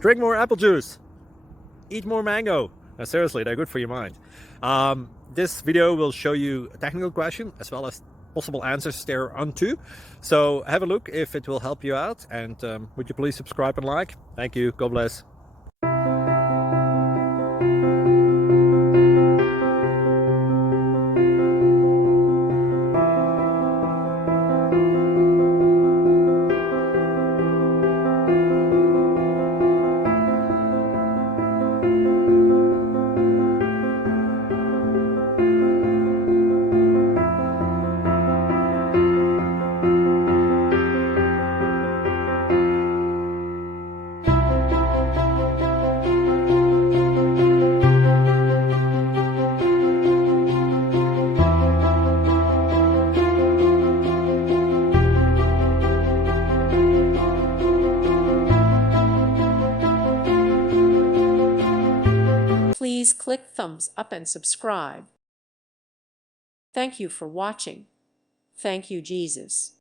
Drink more apple juice. Eat more mango. Seriously, they're good for your mind. This video will show you a technical question as well as possible answers thereunto. So have a look if it will help you out, and would you please subscribe and like? Thank you. God bless. Please click thumbs up and subscribe. Thank you for watching. Thank you, Jesus.